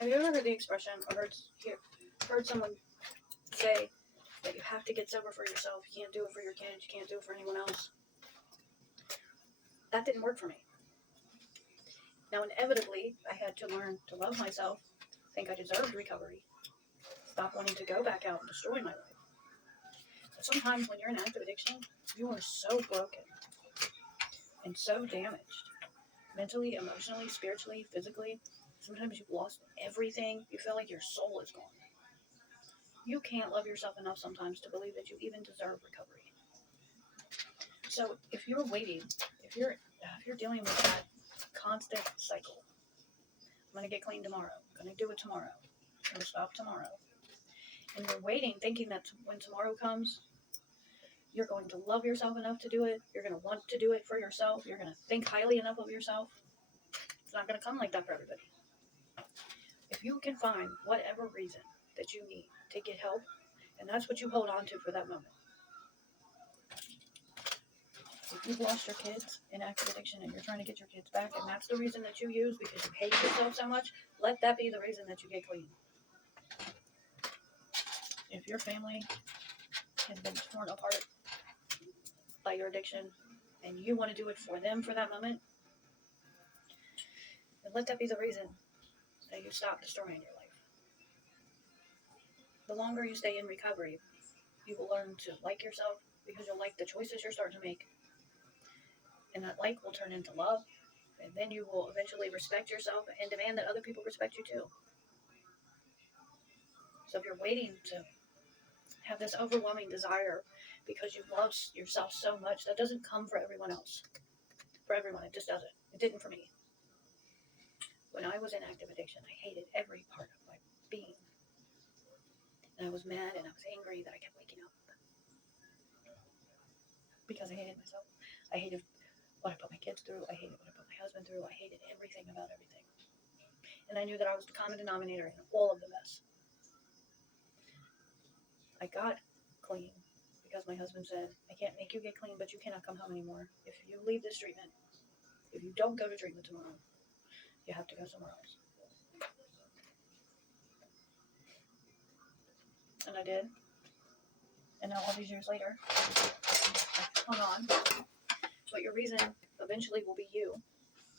Have you ever heard the expression or heard someone say that you have to get sober for yourself? You can't do it for your kids. You can't do it for anyone else. That didn't work for me. Now, inevitably, I had to learn to love myself, think I deserved recovery, stop wanting to go back out and destroy my life. But sometimes when you're in active addiction, you are so broken and so damaged, mentally, emotionally, spiritually, physically. Sometimes you've lost everything. You feel like your soul is gone. You can't love yourself enough sometimes to believe that you even deserve recovery. So if you're waiting, if you're dealing with that constant cycle, I'm going to get clean tomorrow, I'm going to do it tomorrow, I'm going to stop tomorrow, and you're waiting thinking that when tomorrow comes, you're going to love yourself enough to do it, you're going to want to do it for yourself, you're going to think highly enough of yourself, it's not going to come like that for everybody. If you can find whatever reason that you need to get help, and that's what you hold on to for that moment. If you've lost your kids in active addiction and you're trying to get your kids back, and that's the reason that you use because you hate yourself so much, let that be the reason that you get clean. If your family has been torn apart by your addiction and you want to do it for them for that moment, then let that be the reason that you stop destroying your life. The longer you stay in recovery, you will learn to like yourself because you'll like the choices you're starting to make. And that like will turn into love. And then you will eventually respect yourself and demand that other people respect you too. So if you're waiting to have this overwhelming desire because you love yourself so much, that doesn't come for everyone else. For everyone, it just doesn't. It didn't for me. When I was in active addiction, I hated every part of my being. And I was mad and I was angry that I kept waking up. Because I hated myself. I hated what I put my kids through. I hated what I put my husband through. I hated everything about everything. And I knew that I was the common denominator in all of the mess. I got clean because my husband said, I can't make you get clean, but you cannot come home anymore. If you leave this treatment, if you don't go to treatment tomorrow, you have to go somewhere else. And I did. And now all these years later, I hung on. But your reason eventually will be you.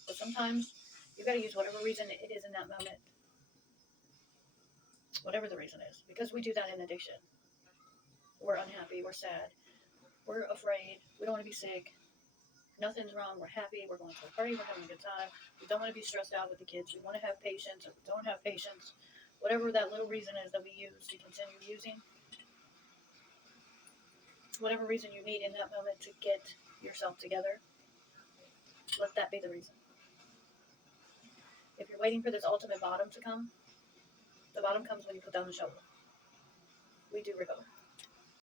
But sometimes you got to use whatever reason it is in that moment. Whatever the reason is. Because we do that in addiction. We're unhappy. We're sad. We're afraid. We don't want to be sick. Nothing's wrong. We're happy. We're going to a party. We're having a good time. We don't want to be stressed out with the kids. We want to have patience. Or we don't have patience. Whatever that little reason is that we use to continue using. Whatever reason you need in that moment to get yourself together. Let that be the reason. If you're waiting for this ultimate bottom to come, the bottom comes when you put down the shovel. We do recover.